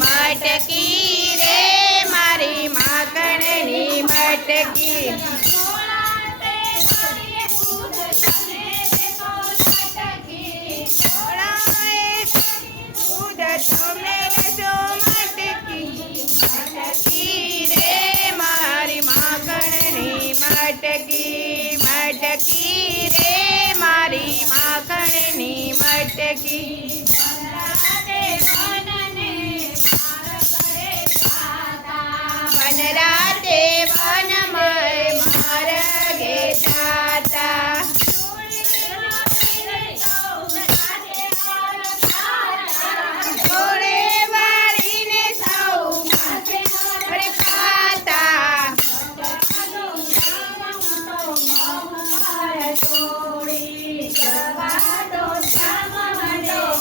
मटकी रे मारी माखणनी मटकी। मटकी मटकी रे मारी माखणनी मटकी। वनराते वनमय मार्गे जाता। जोड़े वाळीने सौ माथे खाता।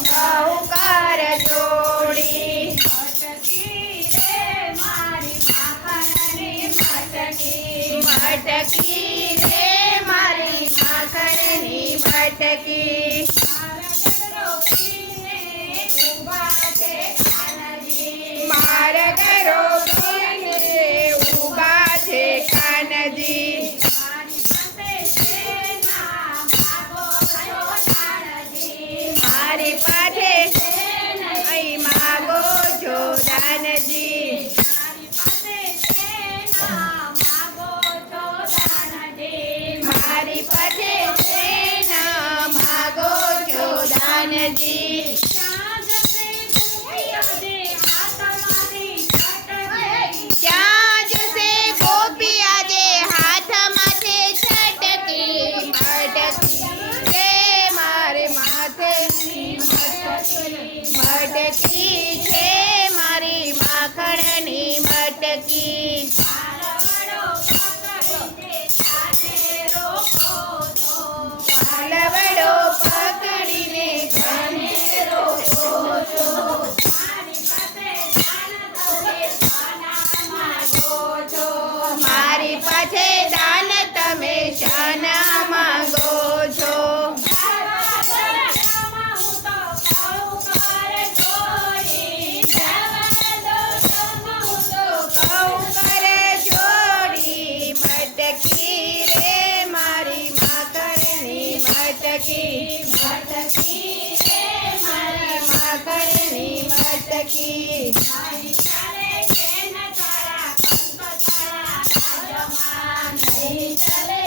गहुकर जोड़ी मटकी रे मारी माखणनी मटकी। मार्ग रोकीने ऊभा छे कानजी। मारी पाछे आई मागो છો દાનજી। મારી પાસે સેના માગો છો દાનજી। ક્યાં જશે ગોપી આજે હાથ માથે છટકી। મટકી રે મારે માથે મટકી છે મારી માખણની મટકી। પાલવડો પકડીને ઘને રોકો છો। મારી પાસે દાન તમે શાના માંગો છો। मटकी रे मारी माखणनी मटकी। मटकी रे मारी माखणनी मटकी। नहीं चले